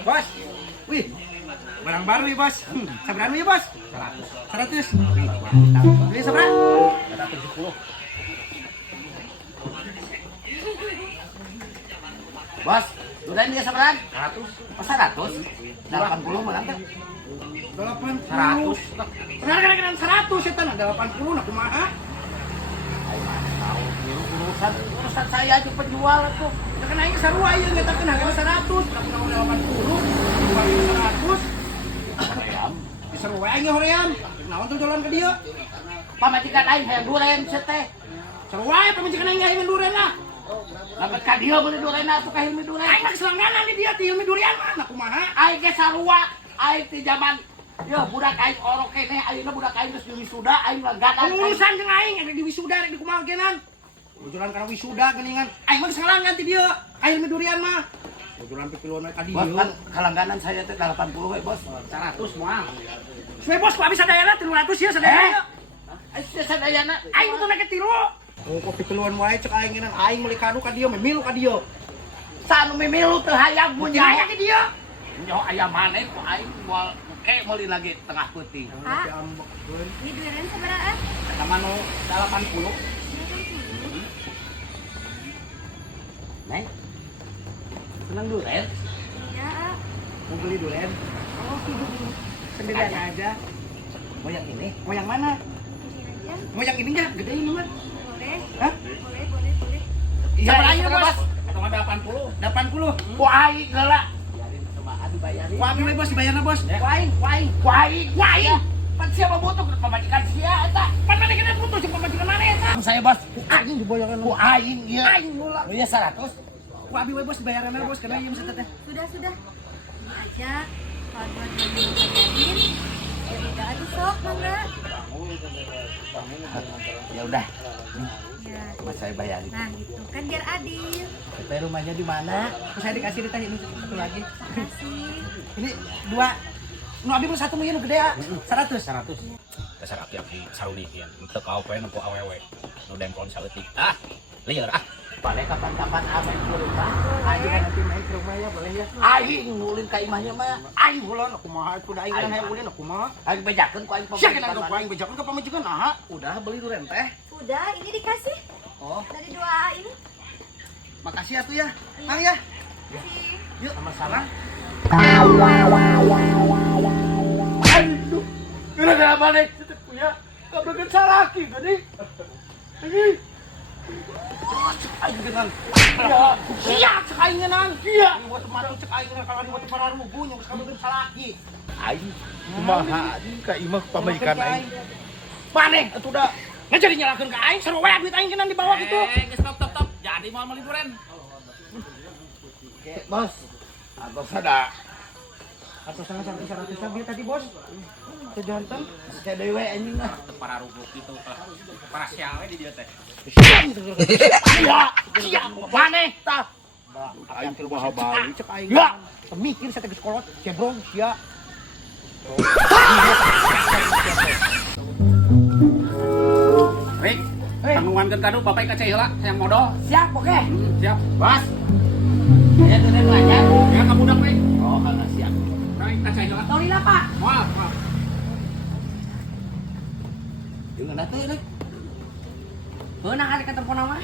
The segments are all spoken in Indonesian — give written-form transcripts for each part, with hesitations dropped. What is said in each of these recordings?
Bos. Wih. Barang baru ya, Bos. Sabaran ya, Bos? 100. 100. Ini sabaran? 110. Bos, udah ini sabaran? 100. Masa 100? 80 mana teh? 80. 100. Benar 100 ya tanah 80 nah kumaha? Urusan saya aja penjual tuh. Ya kan aing sarua ieu ngetakeun hargana 100, lamun 80, jual 100. Sarua aing hoream. Naon tuh jualan ke dieu? Pamajikan aing hayang duren sia teh. Sarua aya pamajikan aing hayang duren lah. Lamun ka dieu beuneu duren atuh ka hilmi duren. Aing mah selangganan di dieu ti hilmi durian mah nah kumaha? Aing ge sarua, aing ti zaman ya budak aing orok kene, ayeuna budak aing geus di wisuda, aing legadan. Urusan jeung aing ada di wisuda rek di kumaha genan. Jualan karena wisuda geuningan. Aing mah selangganan ti dieu. Hilmi durian mah. Jualan pikiluan ka dieu. Bos kan kalangganan saya teh 80 we, Bos. 100 moal. Suwe bos ku abis sadayana 300 ya sadayana. Aya sadayana Aing tuh make 3. Oh kopi keluan wae cek aing genan aing meuli kadu ka dieu milu ka dieu. sanu mimilu teu hayang Mun punya aya ke dieu. nyo aya maneh ku aing moal ke meuli lagi tengah peuting. Ah, ini duren sabaraha? Eta mah nu 80. Neng. Senang duren? Iya, ah. Mau beli durian? Oh, Sendirian aja. Mau yang ini? Mau yang mana? ini aja. Mau yang ini enggak? Gede ini mah. Boleh. Hah? Boleh. Iya, Sabaraha iya, ieu, Bos. Eta mah 80. 80. Ku aing geula. Coba adu bayarin. Ku abi we bos dibayarna bos. Ku aing. Pan siapa butuh pamajikan sia eta. Pan mana kita putus jeung pamajikan mana eta? Saya Bos. Ku aing dibayarna. Ku aing ieu. Aing heula. Oh iya 100. Ku abi we bos dibayarna bos kana ieu mah teh. Sudah. Ini aja. Kalau buat bayarin, ya udah atuh sok, mangga. Ya udah, Ya. mas saya bayarin. Nah, gitu kan biar adil. Tapi rumahnya di mana? Terus saya dikasih ditanya ini satu lagi. Kasih. Ini 2. Nu abi mah 1 miliar nu gede ya. 100. Dasar aki-aki sarunikian teu kaopoe nempo awewe nu dempon saeutik lieur Boleh kapan-kapan abang ke rumah. Aing nanti main ke rumah ya boleh ya. Aing ngulin ka imahnya mah. Aing ulah kumaha kuda aing hayang ulin kumaha. Aing bejakeun ku aing Sia kana pamajikan ku aing bejakeun ka pamajikan nah. Udah beli durian teh. Udah, ini dikasih. Oh, Dari 2A ini. makasih atuh ya. Mang ya. Kasih. Yuk sama-sama. Aduh. Gara-gara balik teh punya kabeukeun saraki geuning. Ini. Aing genan. Ya, Sia cek aing genan. iya. Buat mati cek aing genan kalau buat para rubu nya geus kabeukeun salaki. aing kumaha anjing ka imah pamajikan aing Maneh atuh da. Ngajari nyalakeun ka aing sarua wae duit aing genan di bawah gitu. stop jadi mau beli duren Bos. Atau sada. Atau sangat 100 sabi tadi bos. Kejantan. Saya deui we anjing mah. para rubuh gitu para sial we di dieu teh Sia maneh tah. aing kumaha balik Cek aing. Ya. Mikir saya tegas kolot, cebrong sia. Rik tanggungankeun kadu bapak ka cai heula yang modal Siap oke. siap bos Ya duren banyak. ya ka budak we Oh, kagak siap. naik ka cai heula Tahu lila, Pak. moal Jeung teh deuk. Beunang hari ka telepon mah.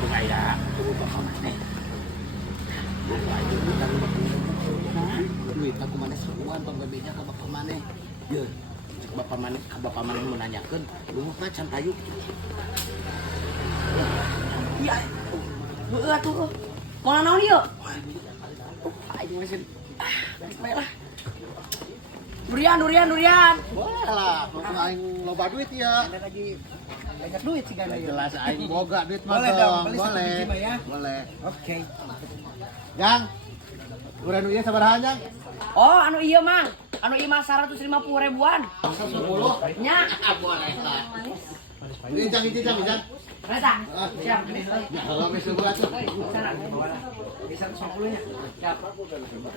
ku aya Duit aku mana seruan tong bebeja ka bapak maneh. Ye. Cek bapak maneh mau nanyakeun, lu mah pacan payu. Iya. Heuh atuh. Mau naon yuk? Aing masih lah. Durian. Boleh lah, kalau aing loba duit ya. Ada lagi banyak duit sih gana ya. Jelas aing boga duit mah Boleh dong, dong. beli satu Boleh. biji mah ya. Boleh. Oke. Yang urang ieu sabaraha yang? Oh, anu iya, Mang. Anu iya mah 150 ribuan. 10. Nya. Boleh lah. Ini jang. Rasa. Siap. Ya, kalau mes lu atuh. Sana. Di 150 nya. Siap.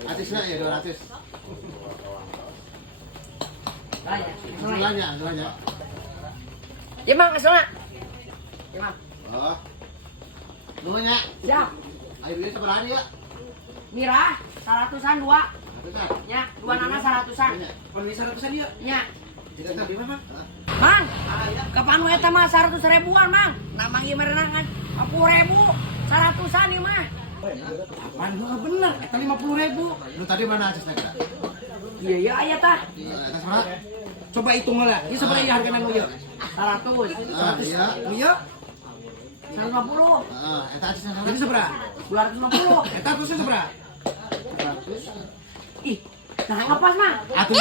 Atisna ya 200. Tanya. Nulanya. Ya, Mang, asona. Ya, Mang. Oh. Nuhun nya. Siap. Ayo duit seberapa ya? Mira, 100-an dua. Satu kan? Nya, dua nana 100-an. Kalau bisa 100-an dia. Nya. Tidak tahu di mana. Mang, kapan we eta mah 100 ribuan, Mang? Namang ieu merenangan 50.000, 100-an ieu mah. Apaan juga bener, eta 50.000. Lu tadi mana aja snake? Iya, iya aya tah. Atas mana? Coba hitung lah. Ini sebenarnya harganya nu ieu. 100. Iya. Nu ieu 150. Eta aja sana. jadi seberapa? 250. Eta terusnya seberapa? Ih, nah ngapas, Mang? Atuh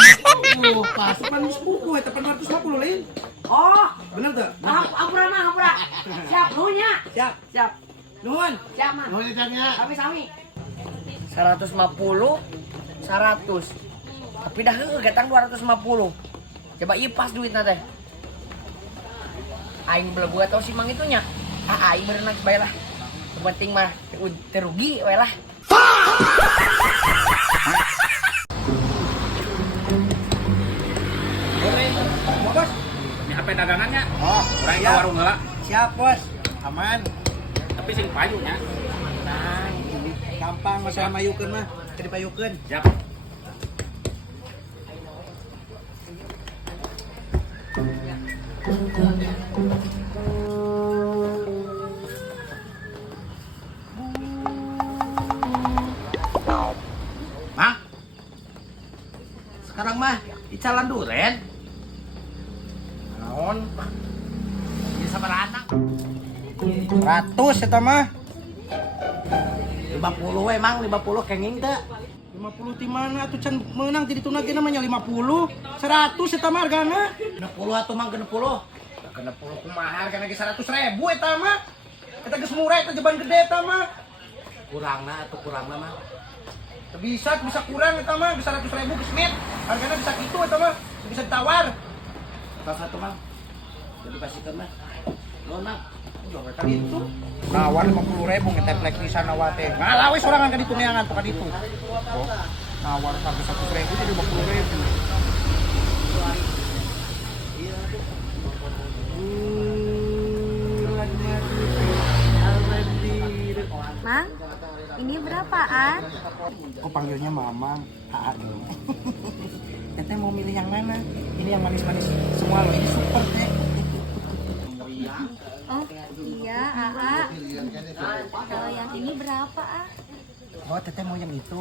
Pas pan sepupu eta 450 lain. Oh, Bener tuh? ampura, Mang, ampura. Siap, nuhunnya. Siap. Siap. Nuhun. Siap, Mang. Nuhun nya. Sami-sami. 150, 100. Tapi dah ketang 250. Coba ipas duitna teh. Aing belebu atau si Mang itunya. Aing berenang bae lah. Yang penting mah terugi we lah. Bos. Ini apa dagangannya? Oh, Orang ke warung heula. Siap, Bos. Aman. Tapi sing payunya. Nah, gampang masalah mayukeun mah. Teu dipayukeun. Siap. Mang. Sekarang mah di Jalan Duren. Naon? Di sabaraha? 100 eta mah. 50 we Mang, 50 kenging teh. 50 di mana atuh can meunang di ditu lagi namanya 50. 100 eta mah hargana. 60 atuh Mang, 60. Kena 10 kumaha hargana ge 100.000 eta mah. Eta geus murah eta jeban gede eta mah. Kurangna mah. Bisa kurang eta mah, bisa 100.000 geus met. Hargana bisa kitu eta mah, bisa ditawar. Tos atuh Mang. Jadi kasihkeun mah. Nuhun Mang. Udah eta itu. Nawar 50.000 ngetemplek di sana wa teh. Ngalawe sorangan ka ditu neangan tuh ka ditu. Oh, nawar sampai 100.000 jadi 50.000. Mang, ini berapaan? Kok panggilnya Mamang? Aa dong. Teteh mau milih yang mana? Ini yang manis-manis semua loh. Ini super teh. Oh iya, Aa. Kalau yang ini berapa, A? Oh, teteh mau yang itu.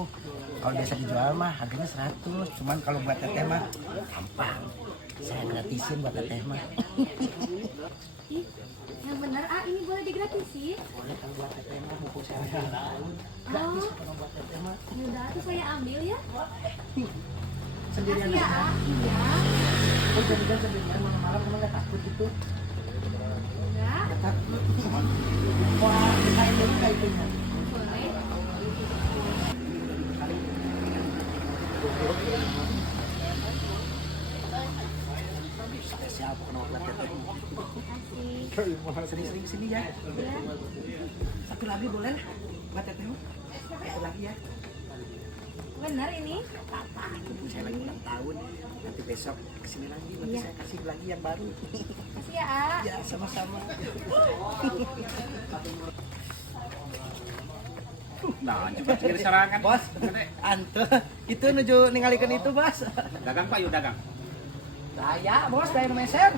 Kalau biasa dijual mah harganya 100. Cuman kalau buat teteh mah gampang. Saya gratisin buat teteh mah. Ih, yang bener, A, ini boleh digratisin? Boleh kalau buat teteh mah mumpung saya lagi ulang tahun. Gratis kalau buat teteh mah. Yaudah, tuh saya ambil ya. Sendirian Makasih ya, aja. A. Iya. Oh, jadikan sendirian malam-malam kamu nggak takut itu? Enggak, Nggak takut. Wah, kayak ini kayak itunya. boleh. Spesial pokoknya buat teteh. Makasih. Sering-sering sini ya. Iya. Satu lagi boleh lah buat teteh mah. Satu lagi ya. Bener ini? Saya lagi ulang tahun. Nanti besok kesini lagi. Nanti Iya. saya kasih lagi yang baru. Makasih ya, A. Ya, sama-sama. Nah, coba jadi serangan. Bos, antu itu nuju ningalikeun itu, Bos. Dagang Pak, yuk dagang. Daya, Bos, daya nu meser.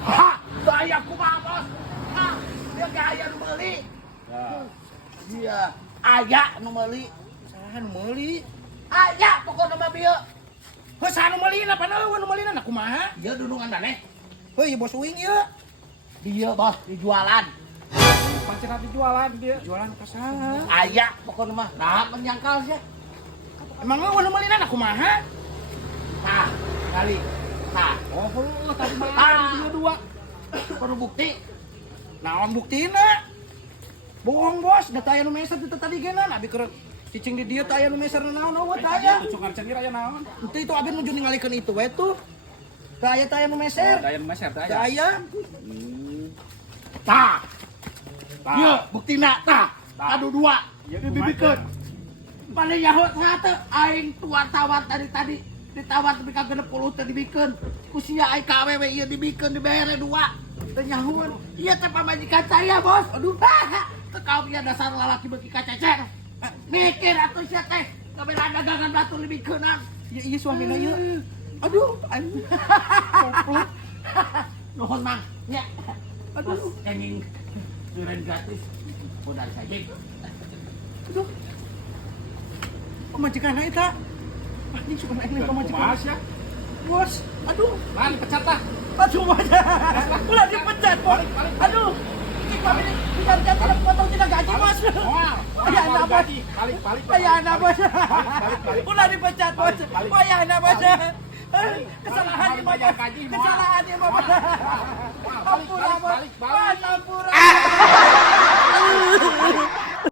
Ha, daya kumaha bos? Ha, dia gaya nu meuli. Ya. Dia aya nu meuli. Saha nu meuli? Aya pokona mah bieu. Heuh, saha nu meulina? Panaeuh nu meulina na kumaha? Ieu dudungan maneh. Heuh, ieu Bos Uing ieu. Dia bos dijualan. Pancen atuh jualan dia. Jualan ka saha? Aya pokona mah. Nah, menyangkal sih. Emang eueuh nu meulina na kumaha? Nah, kali. Nah, Oh, heuh, tadi mah Ah. dia dua. perlu bukti. Naon buktina? Bohong, Bos. Da taya nu meser teh tadi geuna. Abi keur cicing di dieu taya nu meser naon eueuh taya. Tucungan cenir aya naon? Itu abi nuju ningalikeun itu we tuh. Taya nu meser. Daya meser daya. Taya. Tah. Tah. Ieu buktina tah. Adu dua. Ieu Dibibikeun. Mana nyaho teh aing tua tawar tadi ditawar tapi kagak 60 teh dibikeun. Ku sia aing ka awewe ieu dibikeun dibere dua. Tenyahun. Iya teh pamajikan saya, Bos. Aduh. Kau punya dasar lalaki beki kacecer. Mikir atuh sia teh. Kamera dagangan batu lebih keunang. Iya iya suamina ieu. Aduh, anjing. Nuhun, Mang. Ya. Aduh, kenging durian gratis. Udah saja. Aduh. Pemajikan eta. Anjing suka naik nih pemajikan. ya. Bos, aduh. Man, pecat lah. Aduh, udah dipecat, Bos. Aduh. Ini kami dipecat tidak potong tidak gaji, Bos. Ya anak, Bos. Balik. Ya anak, Bos. Udah dipecat, Bos. Oh ya anak, Bos. Kesalahan di Bos. Kesalahan di Bos. Ampura, Bos. Ampura.